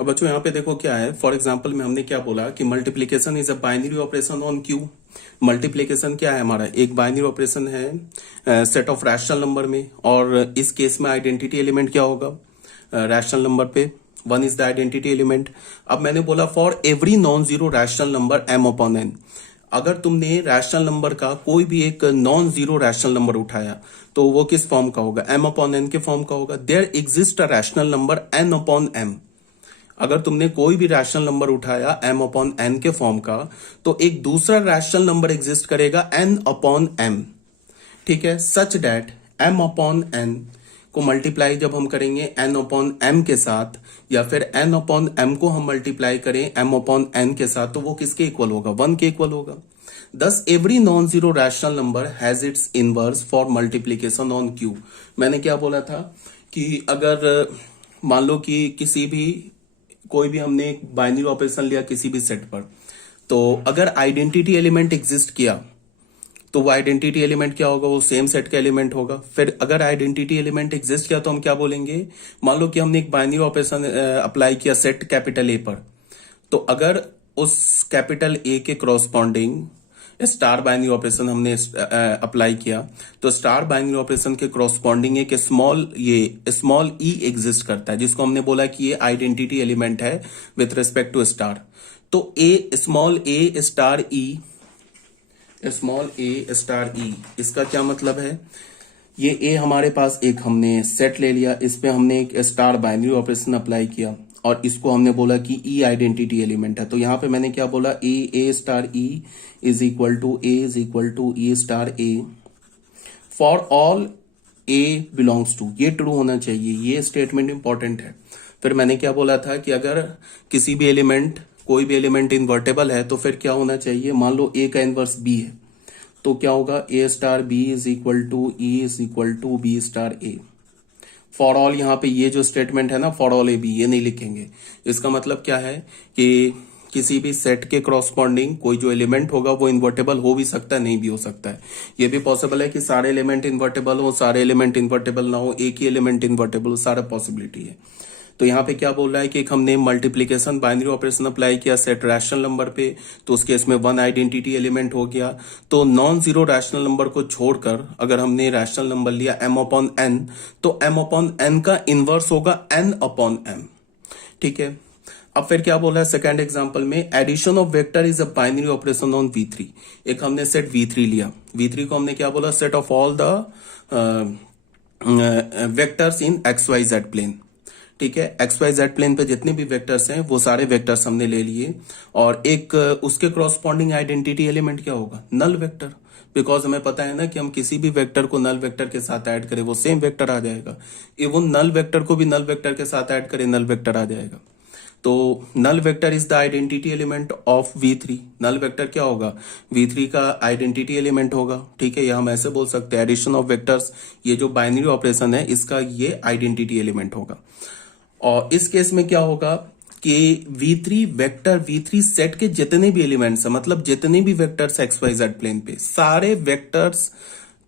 अब बच्चों यहाँ पे देखो क्या है, फॉर एग्जाम्पल में हमने क्या बोला कि multiplication is a binary operation on Q. Multiplication क्या है हमारा, एक बाइनरी ऑपरेशन है सेट ऑफ रैशनल नंबर में, और इस केस में आइडेंटिटी एलिमेंट क्या होगा, रैशनल नंबर पे 1 इज द आइडेंटिटी एलिमेंट। अब मैंने बोला for every non zero rational number m upon n, अगर तुमने रैशनल नंबर का कोई भी एक नॉन जीरो रैशनल नंबर उठाया तो वो किस फॉर्म का होगा, m अपॉन n के फॉर्म का होगा। There exist a rational number n upon m। अगर तुमने कोई भी रैशनल नंबर उठाया m अपॉन n के फॉर्म का, तो एक दूसरा रैशनल नंबर एग्जिस्ट करेगा n अपॉन m, ठीक है। Such that m upon n को मल्टीप्लाई जब हम करेंगे n अपॉन m के साथ, या फिर n अपॉन m को हम मल्टीप्लाई करें m अपॉन n के साथ, तो वो किसके इक्वल होगा, 1 के इक्वल होगा। दस every non zero rational number has its inverse for multiplication on Q. मैंने क्या बोला था कि अगर मान लो कि किसी भी कोई भी हमने एक बाइनरी ऑपरेशन लिया किसी भी सेट पर, तो अगर आइडेंटिटी एलिमेंट एग्जिस्ट किया तो वो आइडेंटिटी एलिमेंट क्या होगा, वो सेम सेट का एलिमेंट होगा। फिर अगर आइडेंटिटी एलिमेंट एग्जिस्ट किया तो हम क्या बोलेंगे, मान लो कि हमने एक बाइनरी ऑपरेशन अप्लाई किया सेट कैपिटल ए पर, तो अगर उस कैपिटल ए के क्रॉसपॉन्डिंग स्टार बाइनरी ऑपरेशन हमने अप्लाई किया, तो स्टार बाइनरी ऑपरेशन के क्रॉसपॉन्डिंग एक स्मॉल ई एग्जिस्ट करता है, जिसको हमने बोला कि ये आइडेंटिटी एलिमेंट है विथ रिस्पेक्ट टू स्टार। तो स्मॉल ए स्टार ई, इसका क्या मतलब है, ये ए हमारे पास एक हमने सेट ले लिया, इस पे हमने एक स्टार बाइनरी ऑपरेशन अप्लाई किया और इसको हमने बोला कि ई आइडेंटिटी एलिमेंट है। तो यहां पे मैंने क्या बोला, ए star E is equal to E star A for all A belongs to, ये ट्रू होना चाहिए, ये स्टेटमेंट इंपॉर्टेंट है। फिर मैंने क्या बोला था कि अगर किसी भी एलिमेंट कोई भी एलिमेंट इनवर्टेबल है तो फिर क्या होना चाहिए, मान लो ए का इनवर्स बी है तो क्या होगा, A star B is equal to B star A. For all यहाँ पे ये जो स्टेटमेंट है ना, फॉर ऑल ए बी, ये नहीं लिखेंगे। इसका मतलब क्या है कि किसी भी सेट के क्रॉसपॉन्डिंग कोई जो एलिमेंट होगा वो इन्वर्टेबल हो भी सकता है, नहीं भी हो सकता है। ये भी पॉसिबल है कि सारे एलिमेंट इन्वर्टेबल हो, सारे एलिमेंट इन्वर्टेबल ना हो, एक ही एलिमेंट इन्वर्टेबल हो, सारा पॉसिबिलिटी है। तो यहाँ पे क्या बोल रहा है कि एक हमने मल्टीप्लीकेशन बाइनरी ऑपरेशन अप्लाई किया सेट रैशनल नंबर पे, तो उस केस में 1 आइडेंटिटी एलिमेंट हो गया। तो नॉन जीरो रैशनल नंबर को छोड़कर अगर हमने रैशनल नंबर लिया m अपॉन n, तो m अपॉन n का इनवर्स होगा n अपॉन m, ठीक है। अब फिर क्या बोला है सेकेंड एग्जांपल में, addition of vector is a binary operation on v3। एक हमने सेट v3 लिया, v3 को हमने क्या बोला, set of all the vectors in xyz plane, ठीक है। XYZ प्लेन पे जितने भी वेक्टर्स हैं वो सारे वेक्टर्स हमने ले लिए, और एक उसके क्रॉसपॉन्डिंग आइडेंटिटी एलिमेंट क्या होगा, नल वेक्टर, बिकॉज हमें पता है ना कि हम किसी भी वेक्टर को नल वेक्टर के साथ ऐड करें वो सेम वेक्टर आ जाएगा। इवन नल वेक्टर को भी नल वेक्टर के साथ ऐड करें नल वेक्टर आ जाएगा। तो null vector is the identity element of v3। Null vector क्या होगा, v3 का आइडेंटिटी एलिमेंट होगा, ठीक है। या हम ऐसे बोल सकते हैं एडिशन ऑफ वेक्टर्स, ये जो बाइनरी ऑपरेशन है इसका ये आइडेंटिटी एलिमेंट होगा। और इस केस में क्या होगा कि v3 सेट के जितने भी एलिमेंट्स हैं, मतलब जितने भी वेक्टर्स xyz प्लेन पे, सारे वेक्टर्स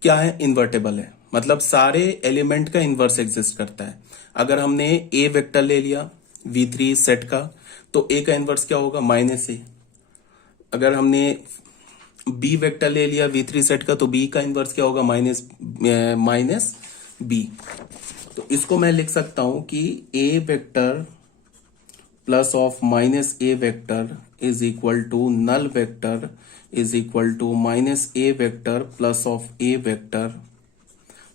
क्या है, इन्वर्टेबल है, मतलब सारे एलिमेंट का इन्वर्स एग्जिस्ट करता है। अगर हमने a वेक्टर ले लिया v3 सेट का, तो a का इन्वर्स क्या होगा, -a। अगर हमने b वेक्टर ले लिया v3 सेट का, तो b का इन्वर्स क्या होगा, माइनस b। तो इसको मैं लिख सकता हूं कि a vector plus of minus a vector is equal to null vector is equal to minus a vector plus of a vector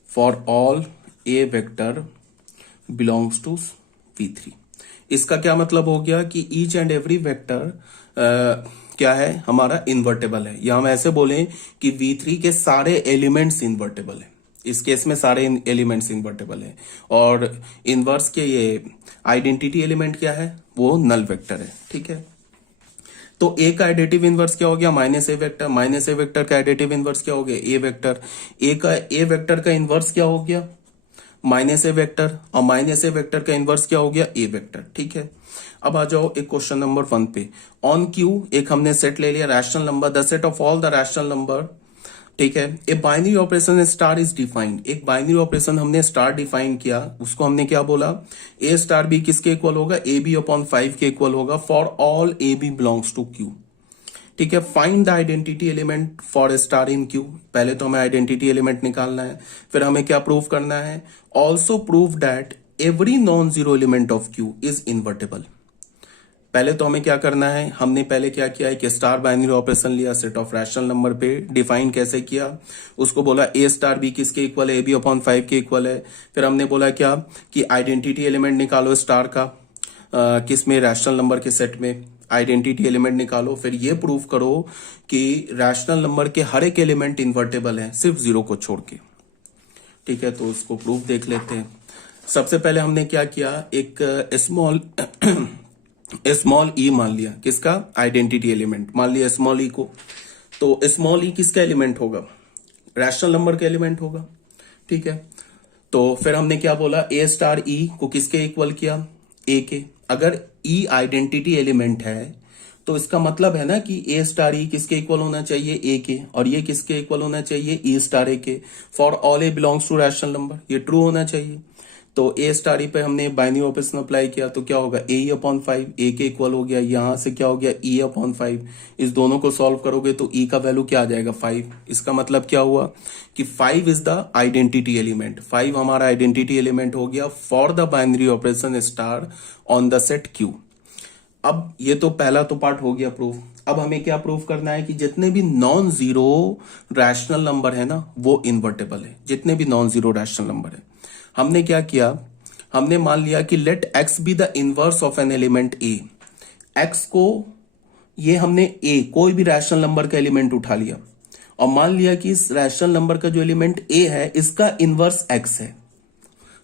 for all a vector belongs to v3। इसका क्या मतलब हो गया कि ईच एंड एवरी वेक्टर क्या है, हमारा invertible है, या हम ऐसे बोलें कि v3 के सारे एलिमेंट्स इन्वर्टेबल है। इस केस में सारे एलिमेंट्स इन्वर्टेबल है, और इनवर्स के ये आइडेंटिटी एलिमेंट क्या है, वो नल वेक्टर है, ठीक है। तो ए का एडिटिव इनवर्स क्या हो गया, -a वेक्टर, -a वेक्टर का एडिटिव इनवर्स क्या हो गया, ए वेक्टर। ए वेक्टर का इनवर्स क्या हो गया, -a वेक्टर, और -a वेक्टर का इनवर्स क्या हो गया, ए वेक्टर, ठीक है। अब आ जाओ एक क्वेश्चन नंबर 1 पे। ऑन क्यू एक हमने सेट ले लिया rational number, the set of all the rational number ठीक है। A binary operation star is defined, एक बाइनरी ऑपरेशन हमने स्टार डिफाइन किया, उसको हमने क्या बोला, ए स्टार बी किसके इक्वल होगा, ए बी अपॉन 5 के इक्वल होगा for all A B belongs to q. ठीक है। Find the identity element for star in q, पहले तो हमें आइडेंटिटी एलिमेंट निकालना है, फिर हमें क्या प्रूव करना है, also prove that every non zero element of Q is invertible. पहले तो हमें क्या करना है, हमने पहले क्या किया है कि स्टार बाइनरी ऑपरेशन लिया, सेट ऑफ रैशनल नंबर पे डिफाइन कैसे किया, उसको बोला ए स्टार बी किसके इक्वल है, ए बी अपॉन 5 के इक्वल है। फिर हमने बोला क्या कि आइडेंटिटी एलिमेंट निकालो स्टार का, किस में, रैशनल नंबर के सेट में आइडेंटिटी एलिमेंट निकालो, फिर ये प्रूव करो कि रैशनल नंबर के हर एक एलिमेंट इन्वर्टेबल है सिर्फ जीरो को छोड़ के। ठीक है, तो उसको प्रूफ देख लेते हैं। सबसे पहले हमने क्या किया, एक स्मॉल ई मान लिया, किसका, आइडेंटिटी एलिमेंट मान लिया स्मॉल ई को। तो स्मॉल ई किसका एलिमेंट होगा, रैशनल नंबर का एलिमेंट होगा। ठीक है, तो फिर हमने क्या बोला, ए स्टार ई को किसके इक्वल किया, ए के। अगर ई आइडेंटिटी एलिमेंट है तो इसका मतलब है ना कि ए स्टार ई किसके इक्वल होना चाहिए, ए के, और ये किसके इक्वल होना चाहिए, ई स्टार ए के, for all A belongs to rational number, ये ट्रू होना चाहिए। तो ए स्टार ई पे हमने बाइनरी ऑपरेशन अप्लाई किया तो क्या होगा, ए अपॉन 5, ए के इक्वल हो गया, यहां से क्या हो गया, ई अपॉन 5। इस दोनों को सॉल्व करोगे तो ई का वैल्यू क्या आ जाएगा, 5। इसका मतलब क्या हुआ कि 5 इज द आइडेंटिटी एलिमेंट, 5 हमारा आइडेंटिटी एलिमेंट हो गया for the binary operation star on the set Q. अब ये तो पहला तो पार्ट हो गया प्रूफ। अब हमें क्या प्रूफ करना है कि जितने भी नॉन जीरो रैशनल नंबर है ना वो इन्वर्टेबल है, जितने भी नॉन जीरो रैशनल नंबर है। हमने क्या किया, हमने मान लिया कि let x be the inverse of an element a. X को ये हमने ए कोई भी रैशनल नंबर का एलिमेंट उठा लिया और मान लिया कि इस रैशनल नंबर का जो एलिमेंट ए है इसका इनवर्स एक्स है।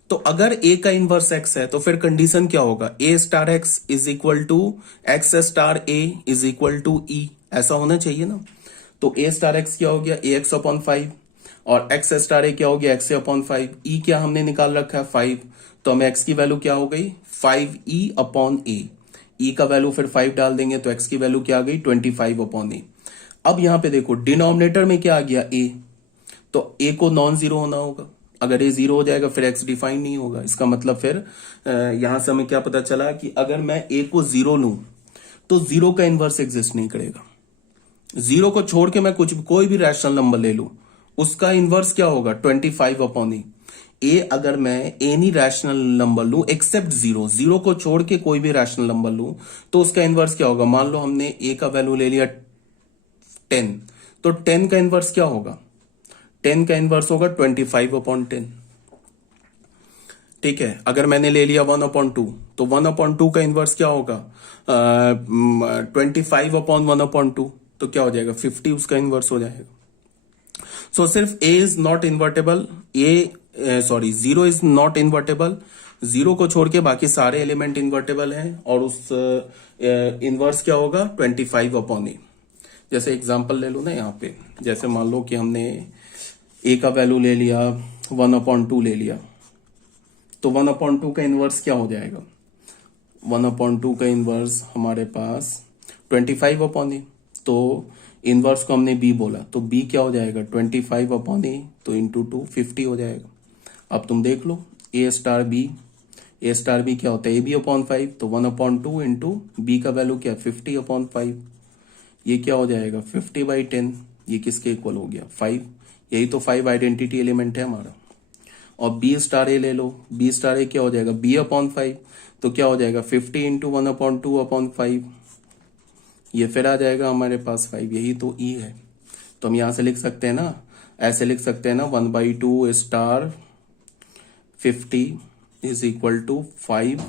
तो अगर ए का इनवर्स एक्स है तो फिर कंडीशन क्या होगा, A star X is equal to X star A is equal to E, ऐसा होना चाहिए ना। तो ए स्टार एक्स क्या हो गया, ए एक्स अपॉन 5, और एक्स स्टार ए क्या हो गया, एक्स अपॉन 5। ई क्या हमने निकाल रखा है 5, तो हमें एक्स की वैल्यू क्या हो गई 5 ई अपॉन ए। ई का वैल्यू फिर 5 डाल देंगे तो एक्स की वैल्यू क्या आ गई 25 अपॉन ए। अब यहां पे देखो डिनोमिनेटर में क्या आ गया ए, तो ए को नॉन जीरो होना होगा। अगर ए जीरो हो जाएगा फिर एक्स डिफाइन नहीं होगा। इसका मतलब फिर यहां से हमें क्या पता चला कि अगर मैं ए को जीरो लूं तो जीरो का इनवर्स एग्जिस्ट नहीं करेगा। जीरो को छोड़ के मैं कोई भी रैशनल नंबर ले लूं उसका इनवर्स क्या होगा 25 अपॉन ए। ए अगर मैं एनी रैशनल नंबर लूं एक्सेप्ट जीरो, जीरो को छोड़ के कोई भी रैशनल नंबर लूं तो उसका इनवर्स क्या होगा। मान लो हमने ए का वैल्यू ले लिया 10, तो 10 का इनवर्स क्या होगा, 10 का इनवर्स होगा 25 अपॉन 10। ठीक है, अगर मैंने ले लिया 1 अपॉन 2 तो 1 अपॉन 2 का इनवर्स क्या होगा 25 अपॉन 1 अपॉन 2, तो क्या हो जाएगा 50 उसका इनवर्स हो जाएगा। सो सिर्फ A is not invertible, zero is not invertible, zero को छोड़ के बाकी सारे एलिमेंट इन्वर्टेबल हैं और उस इनवर्स क्या होगा 25 अपॉन ए। जैसे एग्जांपल ले लो ना यहाँ पे, जैसे मान लो कि हमने ए का वैल्यू ले लिया 1 अपॉन 2 ले लिया, तो 1 अपॉन 2 का इनवर्स क्या हो जाएगा, 1 अपॉन 2 का इनवर्स हमारे पास 25 अपॉन ए। तो इनवर्स को हमने बी बोला तो बी क्या हो जाएगा 25 अपॉन ए, तो इंटू 2 50 हो जाएगा। अब तुम देख लो ए स्टार बी क्या होता है ए बी अपॉन 5, तो 1 अपॉन 2 इंटू बी का वैल्यू क्या 50 अपॉन 5, ये क्या हो जाएगा 50/10, ये किसके इक्वल हो गया 5। यही तो 5 आइडेंटिटी एलिमेंट है हमारा। और बी स्टार ए ले लो, बी स्टार ए क्या हो जाएगा बी अपॉन 5, तो क्या हो जाएगा 50 इंटू 1 अपॉन 2 अपॉन 5, ये फिर आ जाएगा हमारे पास 5। यही तो ई है। तो हम यहां से लिख सकते हैं ना, ऐसे लिख सकते हैं ना 1/2 star 50 is equal to 5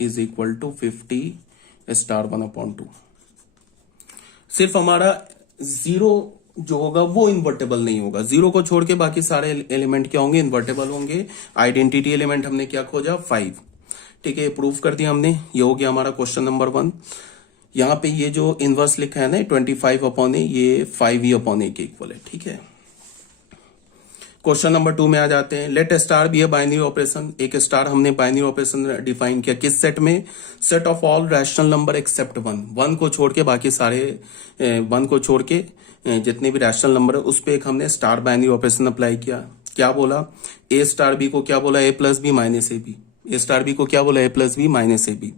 is equal to 50 star 1 upon 2। सिर्फ हमारा जीरो जो होगा वो इन्वर्टेबल नहीं होगा, जीरो को छोड़ के बाकी सारे एलिमेंट क्या होंगे इन्वर्टेबल होंगे। आइडेंटिटी एलिमेंट हमने क्या खोजा 5। ठीक है, प्रूफ कर दिया हमने। ये हो गया हमारा क्वेश्चन नंबर 1। यहाँ पे ये जो इनवर्स लिखा है ना 25 अपॉन ए, ये 5 अपॉन ए के इक्वल है। ठीक है, क्वेश्चन नंबर 2 में आ जाते हैं। Let star be a binary operation. एक स्टार हमने बाइनरी ऑपरेशन डिफाइन किया किस सेट में, set of all rational number except 1, 1 को छोड़ के बाकी सारे 1 को छोड़ के जितने भी रैशनल नंबर है उस पे एक हमने स्टार बाइनरी ऑपरेशन अप्लाई किया। क्या बोला, ए स्टार बी को क्या बोला, A plus B minus A B. A star B को क्या बोला, A plus B minus A B.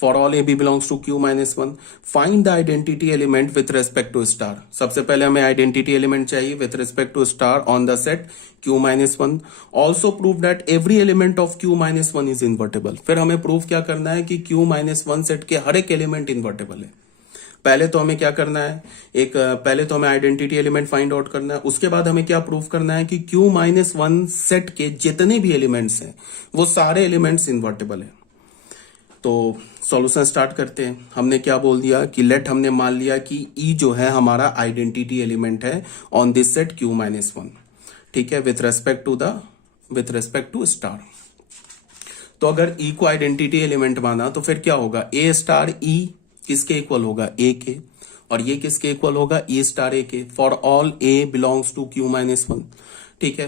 For all A B belongs to Q minus one, find the identity element with respect to star. सबसे पहले हमें identity element चाहिए with respect to star on the set Q minus one. Also prove that every element of Q minus one is invertible. फिर हमें prove क्या करना है कि क्यू माइनस वन सेट के हर एक एलिमेंट इन्वर्टेबल है। पहले तो हमें क्या करना है, पहले तो हमें आइडेंटिटी एलिमेंट फाइंड आउट करना है। उसके बाद हमें क्या प्रूव करना है कि क्यू माइनस वन सेट के जितने भी एलिमेंट्स हैं वो सारे एलिमेंट्स इन्वर्टेबल है। तो सॉल्यूशन स्टार्ट करते हैं। हमने क्या बोल दिया कि लेट, हमने मान लिया कि ई जो है हमारा आइडेंटिटी एलिमेंट है on this set Q minus one, ठीक है, विथ रेस्पेक्ट टू स्टार। तो अगर ई को आइडेंटिटी एलिमेंट माना तो फिर क्या होगा, ए स्टार ई किसके इक्वल होगा, ए के, और ये किसके इक्वल होगा, ए स्टार ए के, for all A belongs to Q minus one, ठीक है।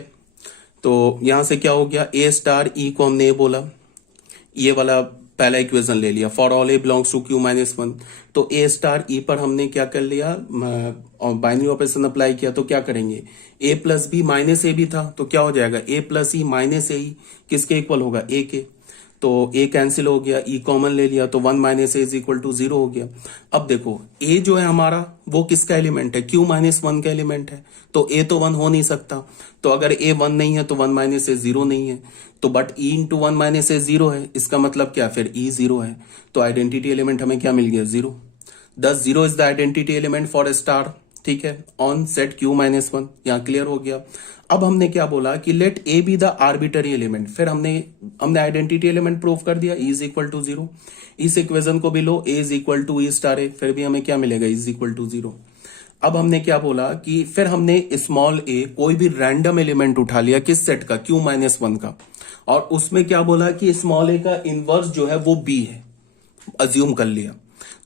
तो यहां से क्या हो गया, ए स्टार ई को हमने ए बोला, ये वाला पहला इक्वेशन ले लिया, for all A belongs to Q minus one. तो ए स्टार ई पर हमने क्या कर लिया, और बाइनरी ऑपरेशन अप्लाई किया। तो क्या करेंगे, ए प्लस बी माइनस ए भी था तो क्या हो जाएगा, ए प्लस ई माइनस ए किसके इक्वल होगा, ए के। तो ए कैंसिल हो गया, ई कॉमन ले लिया तो 1 minus a is equal to 0 हो गया। अब देखो ए जो है हमारा वो किसका एलिमेंट है, क्यू माइनस वन का एलिमेंट है। तो ए तो 1 हो नहीं सकता, तो अगर ए 1 नहीं है तो 1 माइनस ए 0 नहीं है। तो बट ई इंटू 1 माइनस ए 0 है, इसका मतलब क्या, फिर ई 0 है। तो आइडेंटिटी एलिमेंट हमें क्या मिल गया, 0। दस 0 is the identity element for a star, ठीक है, on set Q minus one. यहां क्लियर हो गया। अब हमने क्या बोला कि let A be the arbitrary element. फिर हमने आइडेंटिटी एलिमेंट प्रूव कर दिया, ई इज इक्वल टू 0। इस इक्वेशन को भी लो, A is equal to E star A, फिर भी हमें क्या मिलेगा, इज इक्वल टू 0। अब हमने क्या बोला कि फिर हमने स्मॉल ए कोई भी रैंडम एलिमेंट उठा लिया, किस सेट का, क्यू माइनस वन का, और उसमें क्या बोला कि स्मॉल ए का इनवर्स जो है वो बी है, अज्यूम कर लिया।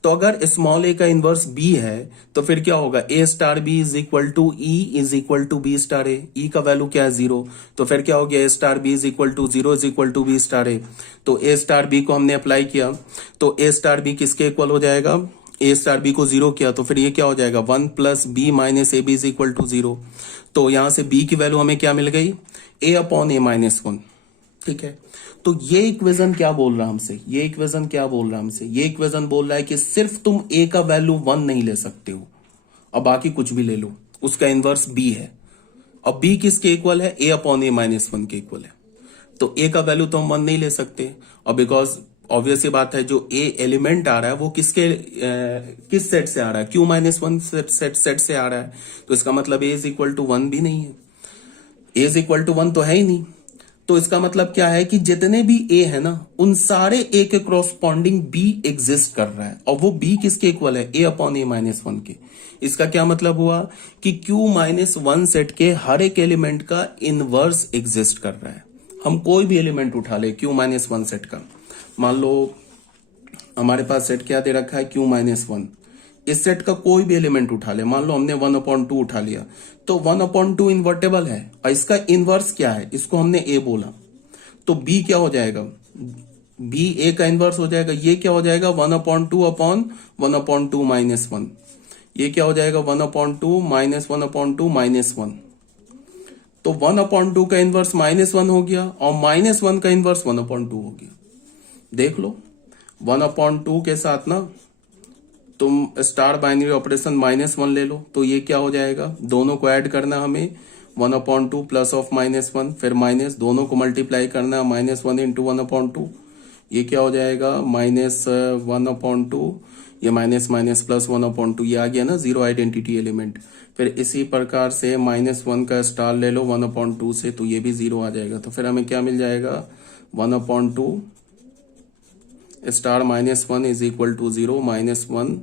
तो अगर स्मॉल ए का इनवर्स बी है तो फिर क्या होगा, A star B is equal to E is equal to B star A. E का वैल्यू क्या है, 0। तो फिर क्या हो गया, A star B is equal to 0 is equal to B star A. तो ए स्टार बी को हमने अप्लाई किया तो ए स्टार बी किसके इक्वल हो जाएगा, ए स्टार बी को 0 किया तो फिर ये क्या हो जाएगा, 1 plus B minus A B is equal to 0। तो यहां से बी की वैल्यू हमें क्या मिल गई, ए अपॉन ए माइनस वन, ठीक है। तो ये इक्वेशन क्या बोल रहा हमसे, ये इक्वेशन क्या बोल रहा हमसे, ये इक्वेशन बोल रहा है कि सिर्फ तुम ए का वैल्यू 1 नहीं ले सकते हो और बाकी कुछ भी ले लो, उसका इनवर्स बी है। और बी किसके इक्वल है, ए अपॉन ए माइनस वन के इक्वल है। तो ए का वैल्यू तो हम 1 नहीं ले सकते, और बिकॉज ऑब्वियस ही बात है जो ए एलिमेंट आ रहा है वो किस सेट से आ रहा है, क्यू माइनस वन सेट से आ रहा है। तो इसका मतलब ए इज इक्वल टू 1 भी नहीं है, ए इज इक्वल टू 1 तो है ही नहीं। तो इसका मतलब क्या है कि जितने भी ए है ना उन सारे ए के क्रॉसपॉन्डिंग बी एग्जिस्ट कर रहा है, और वो बी किसके इक्वल है, ए अपॉन ए माइनस वन के। इसका क्या मतलब हुआ कि क्यू माइनस वन सेट के हर एक एलिमेंट का इनवर्स एग्जिस्ट कर रहा है। हम कोई भी एलिमेंट उठा ले क्यू माइनस वन सेट का, मान लो हमारे पास सेट क्या दे रखा है, क्यू माइनस वन। इस सेट का कोई भी एलिमेंट उठा ले, मान लो हमने 1/2 उठा लिया तो 1/2 इन्वर्टेबल है, और इसका इनवर्स क्या है, इसको हमने ए बोला। तो बी क्या हो जाएगा, बी ए का इनवर्स हो जाएगा। ये क्या हो जाएगा, 1/2 अपॉन 1/2 माइनस वन। ये क्या हो जाएगा, 1/2 माइनस 1/2 माइनस वन। तो 1/2 का इनवर्स -1 हो गया, और -1 का इनवर्स 1/2 हो गया। देख लो 1/2 के साथ ना तुम स्टार बाइनरी ऑपरेशन -1 ले लो, तो ये क्या हो जाएगा, दोनों को ऐड करना हमें, 1/2 प्लस ऑफ -1, फिर माइनस, दोनों को मल्टीप्लाई करना, -1 इंटू 1/2, ये क्या हो जाएगा, -1/2, ये माइनस माइनस प्लस 1/2, ये आ गया ना 0 आइडेंटिटी एलिमेंट। फिर इसी प्रकार से -1 का स्टार ले लो 1/2 से, तो ये भी 0 आ जाएगा। तो फिर हमें क्या मिल जाएगा, 1/2 star -1 is equal to 0 -1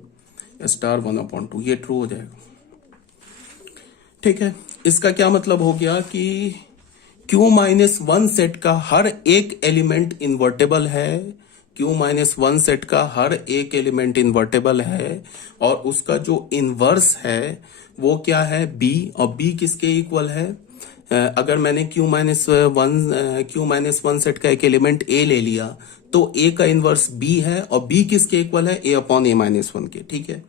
star 1/2, ये ट्रू हो जाएगा। ठीक है, इसका क्या मतलब हो गया कि Q-1 सेट का हर एक एलिमेंट इन्वर्टेबल है, Q-1 सेट का हर एक एलिमेंट इन्वर्टेबल है, और उसका जो इनवर्स है वो क्या है, B, और B किसके इक्वल है, अगर मैंने Q-1 सेट का एक एलिमेंट A ले लिया तो A का इनवर्स B है, और B किसके इक्वल है, A अपॉन A -1 के। ठीक है,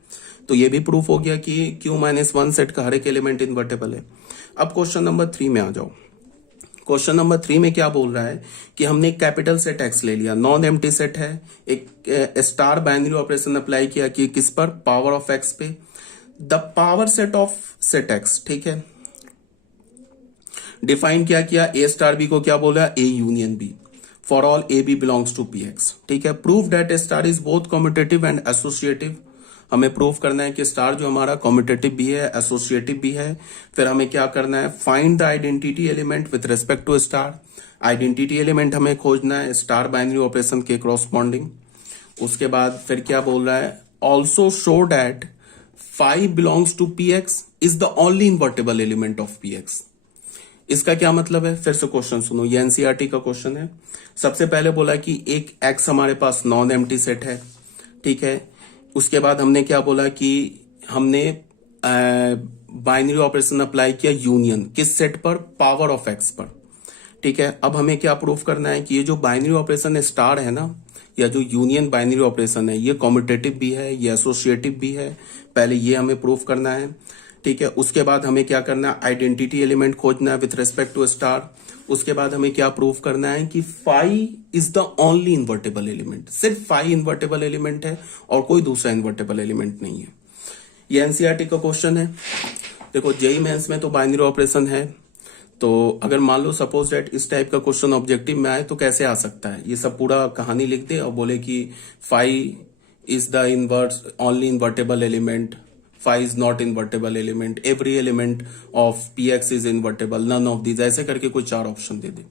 तो ये भी प्रूफ हो गया कि Q-1 सेट का हर एक एलिमेंट इन्वर्टेबल है। अब क्वेश्चन नंबर 3 में आ जाओ। क्वेश्चन नंबर 3 में क्या बोल रहा है कि हमने एक कैपिटल सेट एक्स ले लिया, नॉन एम्प्टी सेट है, एक स्टार बाइनरी ऑपरेशन अप्लाई किया कि किस पर, पावर ऑफ एक्स पे। The power set of set x, ठीक है, डिफाइन क्या किया, ए स्टार बी को क्या बोला, A union B for all A B belongs to P X, ठीक है। Prove that a star is both commutative and associative, हमें प्रूव करना है कि स्टार जो हमारा कम्यूटेटिव भी है, एसोसिएटिव भी है। फिर हमें क्या करना है, find the identity element with respect to star, identity element हमें खोजना है स्टार बाइनरी ऑपरेशन के क्रॉसपॉन्डिंग। उसके बाद फिर क्या बोल रहा है, also show that phi belongs to P X is the only invertible element of P X. इसका क्या मतलब है, फिर से क्वेश्चन सुनो, ये एनसीईआरटी का क्वेश्चन है। सबसे पहले बोला कि एक एक्स हमारे पास नॉन एम्प्टी सेट है, ठीक है। उसके बाद हमने क्या बोला कि हमने बाइनरी ऑपरेशन अप्लाई किया यूनियन, किस सेट पर, पावर ऑफ एक्स पर, ठीक है। अब हमें क्या प्रूफ करना है कि ये जो बाइनरी ऑपरेशन स्टार है ना, या जो यूनियन बाइनरी ऑपरेशन है, ये कम्यूटेटिव भी है, ये एसोसिएटिव भी है। पहले ये हमें प्रूफ करना है, ठीक है। उसके बाद हमें क्या करना है, आइडेंटिटी एलिमेंट खोजना है विथ रेस्पेक्ट टू स्टार। उसके बाद हमें क्या प्रूफ करना है कि phi is the only invertible element, सिर्फ फाई इन्वर्टेबल एलिमेंट है और कोई दूसरा इन्वर्टेबल एलिमेंट नहीं है। ये एनसीईआरटी का क्वेश्चन है। देखो जेईई मेंस में तो बाइनरी ऑपरेशन है, तो अगर मान लो सपोज दैट इस टाइप का क्वेश्चन ऑब्जेक्टिव में आए तो कैसे आ सकता है, ये सब पूरा कहानी लिख दे और बोले कि phi is the inverse only invertible element, phi is not invertible element, every element of px is invertible, none of these, ऐसे करके कोई 4 ऑप्शन दे दे,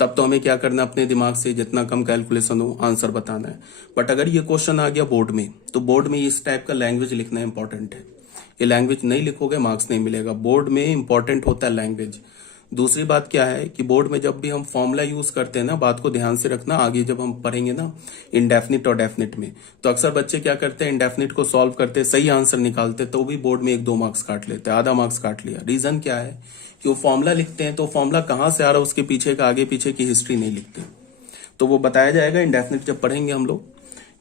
तब तो हमें क्या करना है, अपने दिमाग से जितना कम कैलकुलेशन हो आंसर बताना है। बट अगर ये क्वेश्चन आ गया बोर्ड में, तो बोर्ड में इस टाइप का लैंग्वेज लिखना इंपॉर्टेंट है। ये लैंग्वेज नहीं लिखोगे मार्क्स नहीं मिलेगा, बोर्ड में इंपॉर्टेंट होता है लैंग्वेज। दूसरी बात क्या है कि बोर्ड में जब भी हम फॉर्मूला यूज करते हैं ना, बात को ध्यान से रखना, आगे जब हम पढ़ेंगे ना इंडेफिनिट और डेफिनिट में, तो अक्सर बच्चे क्या करते हैं, इंडेफिनिट को सॉल्व करते, सही आंसर निकालते, तो भी बोर्ड में 1-2 मार्क्स काट लेते हैं, आधा मार्क्स काट लिया। रीजन क्या है कि वो फॉर्मूला लिखते हैं तो फॉर्मूला कहां से आ रहा है उसके पीछे का आगे पीछे की हिस्ट्री नहीं लिखते। तो वो बताया जाएगा इंडेफिनिट जब पढ़ेंगे हम लोग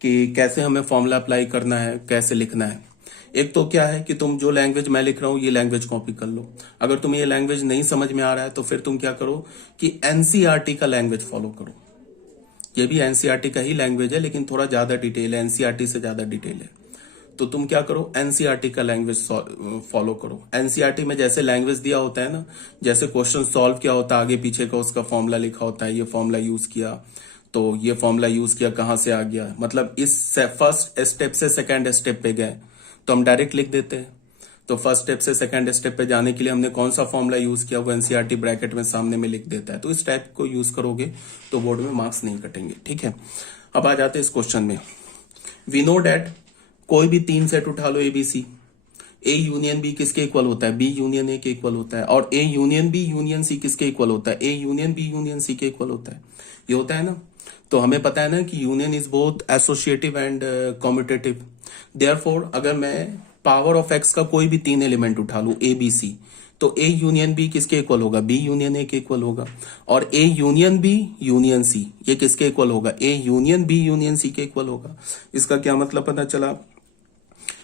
कि कैसे हमें फॉर्मूला अप्लाई करना है, कैसे लिखना है। एक तो क्या है कि तुम जो लैंग्वेज मैं लिख रहा हूं ये लैंग्वेज कॉपी कर लो। अगर तुम्हें ये लैंग्वेज नहीं समझ में आ रहा है तो फिर तुम क्या करो कि एनसीईआरटी का लैंग्वेज फॉलो करो। ये भी एनसीईआरटी का ही लैंग्वेज है लेकिन थोड़ा ज्यादा डिटेल है, एनसीईआरटी से ज्यादा डिटेल है। तो तुम क्या करो, एनसीईआरटी का लैंग्वेज फॉलो करो। एनसीईआरटी में जैसे लैंग्वेज दिया होता है ना, जैसे क्वेश्चन सॉल्व किया होता है, आगे पीछे का उसका फॉर्मूला लिखा होता है, ये फॉर्मूला यूज किया तो ये फॉर्मूला यूज किया कहां से आ गया, मतलब इस फर्स्ट स्टेप से सेकेंड स्टेप पे गए तो हम डायरेक्ट लिख देते हैं। तो फर्स्ट स्टेप से सेकंड स्टेप पे जाने के लिए हमने कौन सा फॉर्मूला यूज किया वो एनसीईआरटी ब्रैकेट में सामने में लिख देता है। तो इस टाइप को यूज करोगे तो बोर्ड में मार्क्स नहीं कटेंगे, ठीक है। अब आ जाते हैं इस क्वेश्चन में। वी नो डैट कोई भी 3 सेट उठा लो एबीसी, ए यूनियन बी किसके इक्वल होता है, बी यूनियन ए के इक्वल होता है, और A union B union C किसके इक्वल होता है, A union B union C के इक्वल होता है। ये होता है ना, तो हमें पता है ना कि union is both associative and commutative. Therefore अगर मैं पावर ऑफ एक्स का कोई भी 3 एलिमेंट उठा लू ए बी सी, तो ए यूनियन बी किसके इक्वल होगा, बी यूनियन ए के इक्वल होगा, और A union B union C ये किसके इक्वल होगा, A union B union C के इक्वल होगा। इसका क्या मतलब पता चला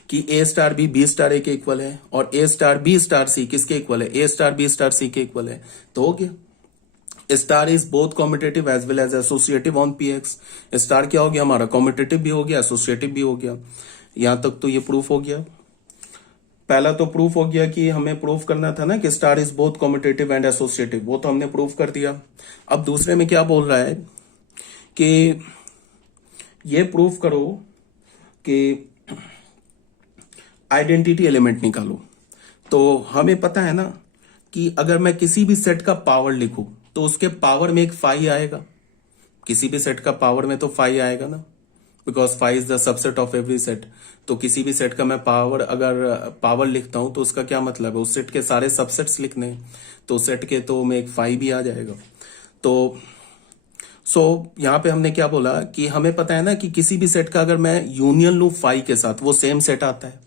कि ए स्टार बी स्टार ए के इक्वल है, और A star B star C किसके इक्वल है, A star B star C के इक्वल है। तो हो गया, star is both commutative as well as associative on P X. Star क्या हो गया हमारा, कॉम्पिटेटिव भी हो गया, एसोसिएटिव भी हो गया। यहां तक तो ये प्रूफ हो गया। पहला तो प्रूफ हो गया कि हमें प्रूफ करना था ना कि star is both competitive and associative, वो तो हमने प्रूफ कर दिया। अब दूसरे में क्या बोल रहा है कि ये प्रूफ करो कि आइडेंटिटी एलिमेंट निकालो। तो हमें पता है ना कि अगर मैं किसी भी सेट का पावर लिखूं तो उसके पावर में एक फाई आएगा, किसी भी सेट का पावर में तो फाई आएगा ना, because phi is the subset of every set. तो किसी भी सेट का मैं पावर अगर पावर लिखता हूं तो उसका क्या मतलब है, उस सेट के सारे सबसेट्स लिखने हैं, तो सेट के तो में एक फाई भी आ जाएगा। तो यहां पे हमने क्या बोला कि हमें पता है ना कि किसी भी सेट का अगर मैं यूनियन लू फाई के साथ वो सेम सेट आता है,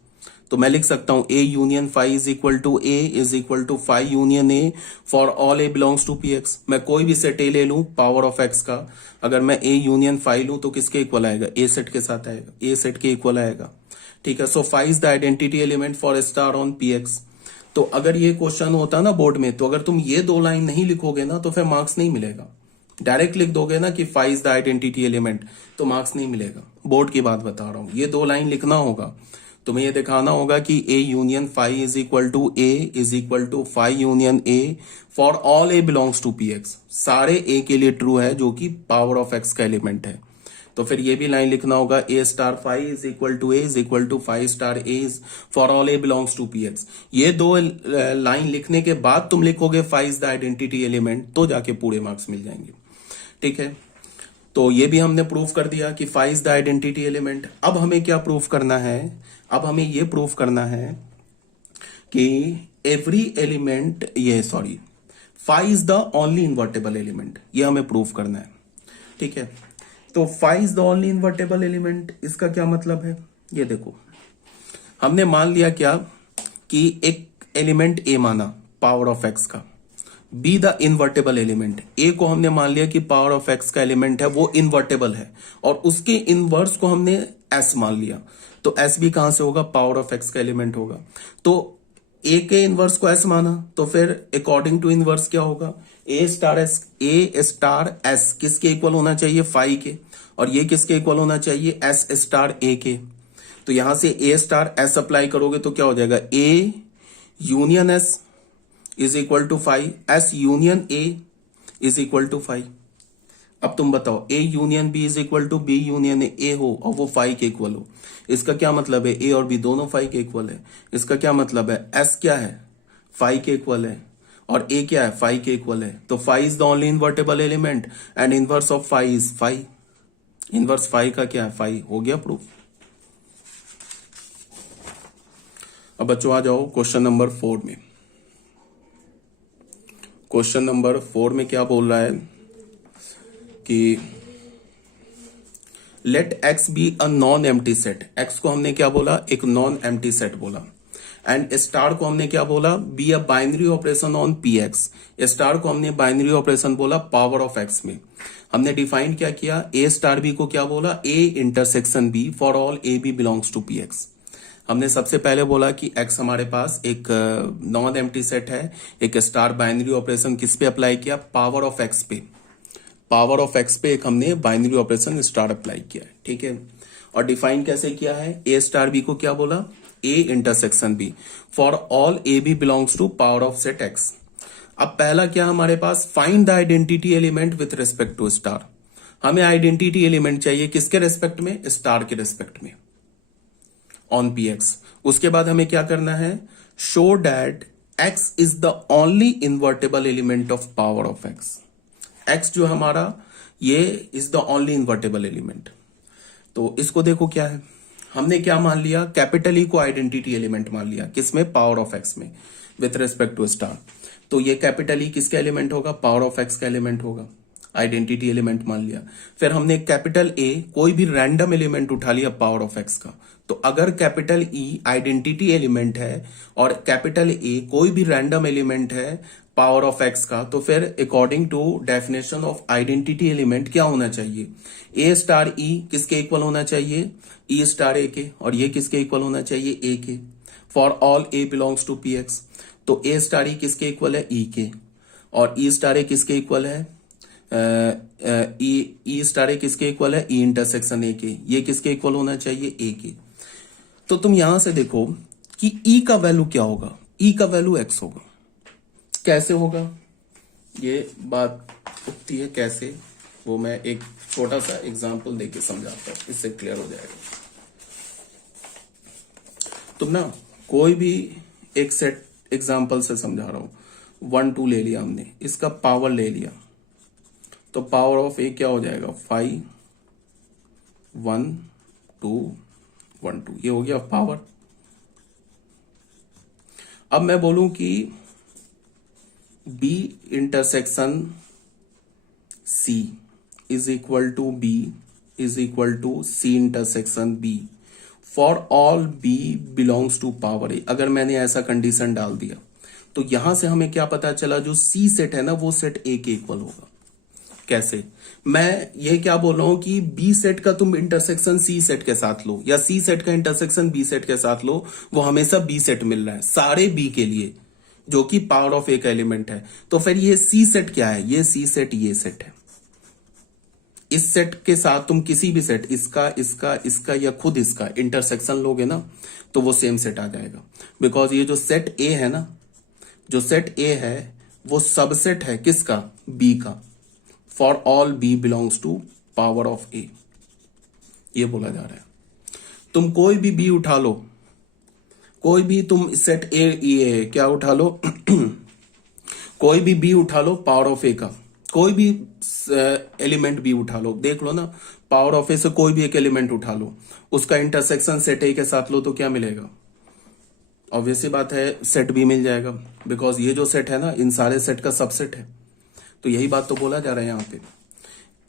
तो मैं लिख सकता हूं A union phi is equal to A is equal to phi union A for all A belongs to P X. मैं कोई भी सेट ए ले लूं पावर ऑफ एक्स का, अगर मैं ए यूनियन फाई लूं तो किसके इक्वल आएगा, ए सेट के साथ आएगा, ए सेट के इक्वल आएगा। ठीक है। So five is the identity element for star on P X. तो अगर ये क्वेश्चन होता ना बोर्ड में, तो अगर तुम ये दो लाइन नहीं लिखोगे ना तो फिर मार्क्स नहीं मिलेगा। डायरेक्ट लिख दोगे ना कि five is the identity element, तो मार्क्स नहीं मिलेगा। बोर्ड की बात बता रहा हूं, ये दो लाइन लिखना होगा। तुम्हें ये दिखाना होगा कि A union five is equal to A is equal to five union A for all A belongs to P X. सारे ए के लिए ट्रू है जो कि पावर ऑफ एक्स का एलिमेंट है। तो फिर ये भी लाइन लिखना होगा A star five is equal to A is equal to five star A is for all A belongs to P X. ये दो लाइन लिखने के बाद तुम लिखोगे five is the identity element, तो जाके पूरे मार्क्स मिल जाएंगे। ठीक है, तो ये भी हमने प्रूफ कर दिया कि five is the identity element. अब हमें क्या प्रूफ करना है? अब हमें ये प्रूफ करना है कि every element, five is the only invertible element, ये हमें प्रूफ करना है। ठीक है, तो five is the only invertible element, इसका क्या मतलब है? ये देखो, हमने मान लिया क्या कि एक एलिमेंट ए माना पावर ऑफ एक्स का, बी द इन्वर्टेबल एलिमेंट। ए को हमने मान लिया कि पावर ऑफ एक्स का एलिमेंट है, वो इन्वर्टेबल है, और उसके इनवर्स को हमने एस मान लिया। तो एस भी कहां से होगा? पावर ऑफ एक्स का एलिमेंट होगा। तो ए के इनवर्स को एस माना, तो फिर अकॉर्डिंग टू इनवर्स क्या होगा? ए स्टार एस किसके इक्वल होना चाहिए? फाइव के। और ये किसके इक्वल होना चाहिए? एस स्टार ए के। तो यहां से ए स्टार एस अप्लाई करोगे तो क्या हो जाएगा? A union S is equal to five, S union A is equal to five. अब तुम बताओ, A union B is equal to B union A हो और वो फाइव के इक्वल हो, इसका क्या मतलब है? ए और बी दोनों फाइव के इक्वल है। इसका क्या मतलब है? एस क्या है? फाइव के इक्वल है, और ए क्या है? फाइव के इक्वल है। तो five is the only invertible element and inverse of five is five. Inverse five का क्या है? फाइव। हो गया प्रूफ। अब बच्चों आ जाओ क्वेश्चन नंबर 4 में। क्वेश्चन नंबर 4 में क्या बोल रहा है कि let x be a non empty set. X को हमने क्या बोला? एक नॉन एम्प्टी सेट बोला। एंड स्टार को हमने क्या बोला? Be a binary operation on P X. Star को हमने बाइनरी ऑपरेशन बोला पावर ऑफ एक्स में। हमने डिफाइन क्या किया? ए स्टार बी को क्या बोला? A intersection B for all A B belongs to P X. हमने सबसे पहले बोला कि एक्स हमारे पास एक नॉन एम्प्टी सेट है। एक स्टार बाइनरी ऑपरेशन किस पे अप्लाई किया? पावर ऑफ एक्स पे। पावर ऑफ एक्स पे एक हमने बाइनरी ऑपरेशन स्टार अप्लाई किया है। ठीक है, और डिफाइन कैसे किया है? ए स्टार बी को क्या बोला? A intersection B for all A B belongs to power of set X. अब पहला क्या हमारे पास? Find the identity element with respect to star. हमें आइडेंटिटी एलिमेंट चाहिए किसके रेस्पेक्ट में? स्टार के रेस्पेक्ट में ऑन पी एक्स। उसके बाद हमें क्या करना है? Show that x is the only invertible element of power of x. X जो हमारा, ये is the only invertible element. तो इसको देखो क्या है, हमने क्या मान लिया? कैपिटल ई को आइडेंटिटी एलिमेंट मान लिया। किसमें? पावर ऑफ एक्स में, विथ रेस्पेक्ट टू स्टार। तो ये कैपिटल ई किसका एलिमेंट होगा? पावर ऑफ एक्स का एलिमेंट होगा। आइडेंटिटी एलिमेंट मान लिया। फिर हमने कैपिटल ए कोई भी रैंडम एलिमेंट उठा लिया पावर ऑफ एक्स का। तो अगर कैपिटल ई आइडेंटिटी एलिमेंट है और कैपिटल ए कोई भी रैंडम एलिमेंट है पावर ऑफ एक्स का, तो फिर according to definition of identity element क्या होना चाहिए? ए स्टार ई किसके इक्वल होना चाहिए? ई स्टार ए के। और ये किसके इक्वल होना चाहिए? ए के। For all A belongs to P X. तो ए स्टार ई किसके इक्वल है? ई के। और ई स्टार ए किसके इक्वल है? ई स्टार ए किसके इक्वल है? ई इंटरसेक्शन ए के। ये किसके इक्वल होना चाहिए? ए के। तो तुम यहां से देखो कि ई का वैल्यू क्या होगा? ई का वैल्यू एक्स होगा। कैसे होगा? ये बात उठती है कैसे, वो मैं एक छोटा सा एग्जांपल देके समझाता हूं, इससे क्लियर हो जाएगा। तुम ना कोई भी एक सेट एग्जांपल से समझा रहा हूं। 1 2 ले लिया हमने, इसका पावर ले लिया, तो पावर ऑफ ए क्या हो जाएगा? 5 1 2 1 2। ये हो गया पावर। अब मैं बोलूं कि B intersection C is equal to B is equal to C intersection B for all B belongs to power A. अगर मैंने ऐसा कंडीशन डाल दिया तो यहां से हमें क्या पता चला? जो सी सेट है ना, वो सेट ए के इक्वल होगा। कैसे? मैं ये क्या बोल रहा हूं कि बी सेट का तुम इंटरसेक्शन सी सेट के साथ लो, या सी सेट का इंटरसेक्शन बी सेट के साथ लो, वो हमेशा बी सेट मिल रहा है सारे बी के लिए, जो कि पावर ऑफ ए का एलिमेंट है। तो फिर ये सी सेट क्या है? ये सी सेट ये सेट है। इस सेट के साथ तुम किसी भी सेट, इसका इसका इसका या खुद इसका इंटरसेक्शन लोगे ना, तो वो सेम सेट आ जाएगा। बिकॉज ये जो सेट ए है ना, जो सेट ए है वो सबसेट है किसका? बी का। For all B belongs to power of A, ये बोला जा रहा है। तुम कोई भी बी उठा लो, कोई भी तुम सेट ए क्या उठा लो कोई भी बी उठा लो पावर ऑफ ए का, कोई भी एलिमेंट बी उठा लो, देख लो ना, पावर ऑफ ए से कोई भी एक एलिमेंट उठा लो, उसका इंटरसेक्शन सेट ए के साथ लो तो क्या मिलेगा? ऑब्वियसली बात है सेट बी मिल जाएगा, बिकॉज ये जो सेट है ना इन सारे सेट का सबसेट है। तो यही बात तो बोला जा रहा है यहाँ पे।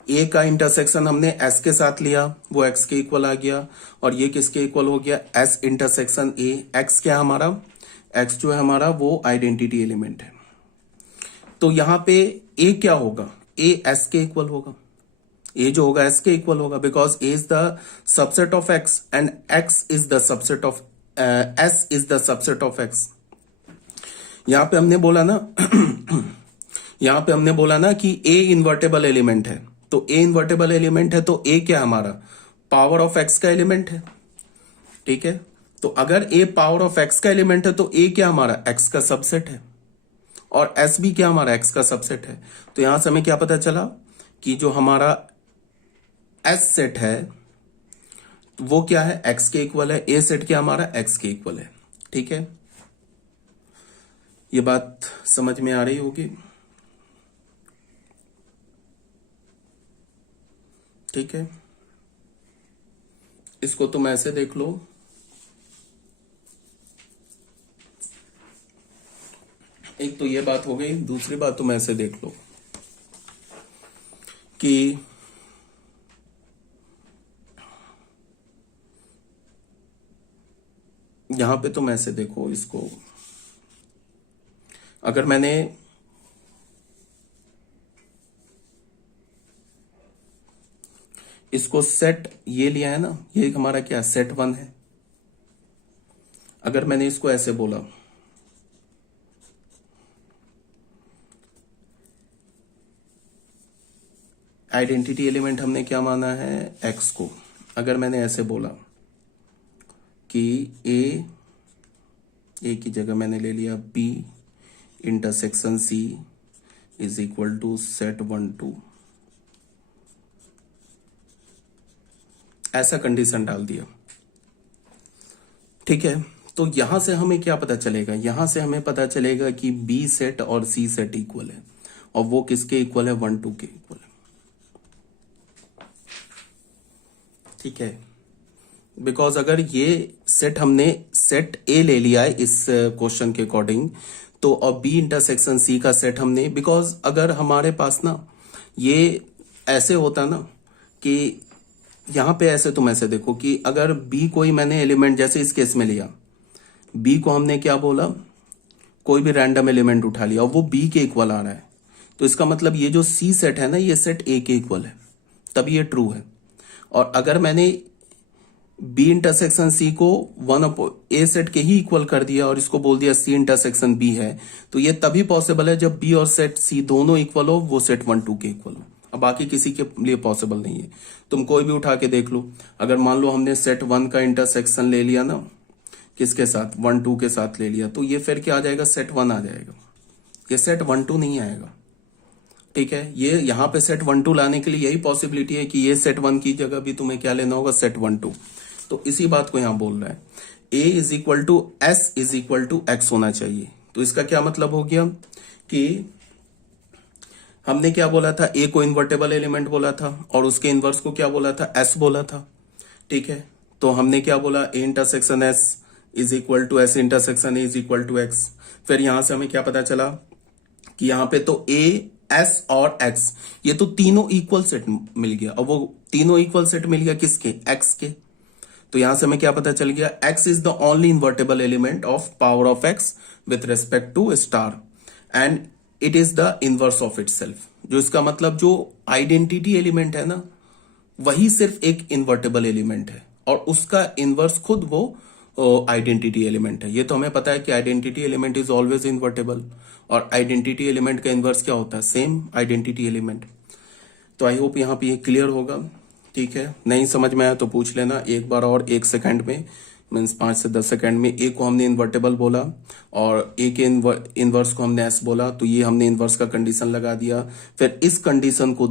ए का इंटरसेक्शन हमने एस के साथ लिया, वो एक्स के इक्वल आ गया, और ये किसके इक्वल हो गया? एस इंटरसेक्शन ए। एक्स क्या है हमारा? एक्स जो है हमारा वो आइडेंटिटी एलिमेंट है। तो यहां पे ए क्या होगा? ए एस के इक्वल होगा। ए जो होगा एस के इक्वल होगा, because A is the subset of x and x is the subset of S is the subset of x. यहां पे हमने बोला ना यहां पे हमने बोला ना कि ए इन्वर्टेबल एलिमेंट है, तो ए इन्वर्टेबल एलिमेंट है तो ए क्या हमारा? पावर ऑफ एक्स का एलिमेंट है। ठीक है, तो अगर ए पावर ऑफ एक्स का एलिमेंट है तो ए क्या हमारा? एक्स का सबसेट है, और एस भी क्या हमारा? एक्स का सबसेट है। तो यहां से हमें क्या पता चला कि जो हमारा एस सेट है वो क्या है? एक्स के इक्वल है। ए सेट क्या हमारा? एक्स के इक्वल है। ठीक है, ये बात समझ में आ रही होगी। ठीक है, इसको तुम ऐसे देख लो, एक तो ये बात हो गई। दूसरी बात तुम ऐसे देख लो कि यहां पे तुम ऐसे देखो इसको, अगर मैंने इसको सेट ये लिया है ना, ये हमारा क्या? सेट 1 है। अगर मैंने इसको ऐसे बोला, आइडेंटिटी एलिमेंट हमने क्या माना है? एक्स को। अगर मैंने ऐसे बोला कि ए की जगह मैंने ले लिया B intersection C is equal to set 1 2, ऐसा कंडीशन डाल दिया। ठीक है, तो यहां से हमें क्या पता चलेगा? यहां से हमें पता चलेगा कि बी सेट और सी सेट इक्वल है, और वो किसके इक्वल है? 1 2 के इक्वल है। ठीक है, बिकॉज अगर ये सेट हमने सेट ए ले लिया है इस क्वेश्चन के अकॉर्डिंग, तो और बी इंटरसेक्शन सी का सेट हमने, बिकॉज अगर हमारे पास ना ये ऐसे होता ना कि यहां पे ऐसे तुम ऐसे देखो कि अगर बी कोई मैंने एलिमेंट, जैसे इस केस में लिया, बी को हमने क्या बोला? कोई भी रैंडम एलिमेंट उठा लिया और वो बी के इक्वल आ रहा है, तो इसका मतलब ये जो सी सेट है ना, ये सेट ए के इक्वल है, तभी ये ट्रू है। और अगर मैंने बी इंटरसेक्शन सी को 1 ए सेट के ही इक्वल कर दिया और इसको बोल दिया सी इंटरसेक्शन बी है, तो ये तभी पॉसिबल है जब बी और सेट सी दोनों इक्वल हो, वो सेट 1 2 के इक्वल हो। अब बाकी किसी के लिए पॉसिबल नहीं है। तुम कोई भी उठा के देख लो, अगर मान लो हमने सेट 1 का इंटरसेक्शन ले लिया ना, किसके साथ? 1 2 के साथ ले लिया, तो ये फिर क्या आ जाएगा? सेट 1 आ जाएगा, ये सेट 1 2 नहीं आएगा। ठीक है, ये यहां पे सेट 1 2 लाने के लिए यही पॉसिबिलिटी है कि ये सेट 1 की जगह भी तुम्हें क्या लेना होगा? सेट 1 2। तो इसी बात को यहां बोल रहा है, A is equal to S is equal to X होना चाहिए। तो इसका क्या मतलब हो गया कि हमने क्या बोला था? ए को इन्वर्टेबल एलिमेंट बोला था, और उसके इनवर्स को क्या बोला था? एस बोला था। ठीक है, तो हमने क्या बोला? A intersection S is equal to S intersection A is equal to X. फिर यहां से हमें क्या पता चला कि यहां पे तो ए एस और एक्स, ये तो तीनों इक्वल सेट मिल गया, और वो तीनों इक्वल सेट मिल गया किसके? एक्स के। तो यहां से हमें क्या पता चल गया? X is the only invertible element of power of X with respect to star, and it is the inverse of itself. जो इसका मतलब जो आइडेंटिटी एलिमेंट है ना, वही सिर्फ एक इन्वर्टेबल एलिमेंट है और उसका इनवर्स खुद वो आइडेंटिटी एलिमेंट है। ये तो हमें पता है कि identity element is always invertible, और आइडेंटिटी एलिमेंट का इनवर्स क्या होता है? Same identity element. तो आई होप यहाँ पे ये क्लियर होगा। ठीक है, नहीं समझ में आया तो पूछ लेना एक बार और, 1 सेकंड में, मीन्स 5 से 10 सेकंड में। ए को हमने इन्वर्टेबल बोला और ए के इनवर्स को हमने एस बोला, तो ये हमने इनवर्स का कंडीशन लगा दिया। फिर इस कंडीशन को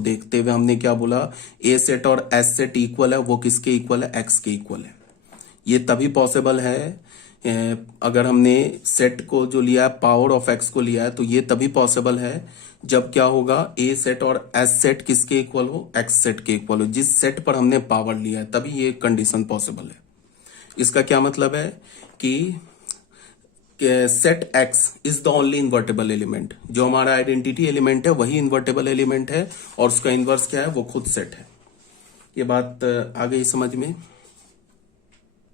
देखते हुए हमने क्या बोला? ए सेट और एस सेट इक्वल है, वो किसके इक्वल है? एक्स के इक्वल है। ये तभी पॉसिबल है अगर हमने सेट को जो लिया है, पावर ऑफ एक्स को लिया है, तो ये तभी पॉसिबल है जब क्या होगा? ए सेट और एस सेट किसके इक्वल हो? एक्स सेट के इक्वल हो। जिस सेट पर हमने पावर लिया है तभी ये कंडीशन पॉसिबल है। इसका क्या मतलब है कि set x is the only invertible element. जो हमारा आइडेंटिटी एलिमेंट है वही इन्वर्टेबल एलिमेंट है और उसका इनवर्स क्या है? वो खुद सेट है। ये बात आ गई समझ में?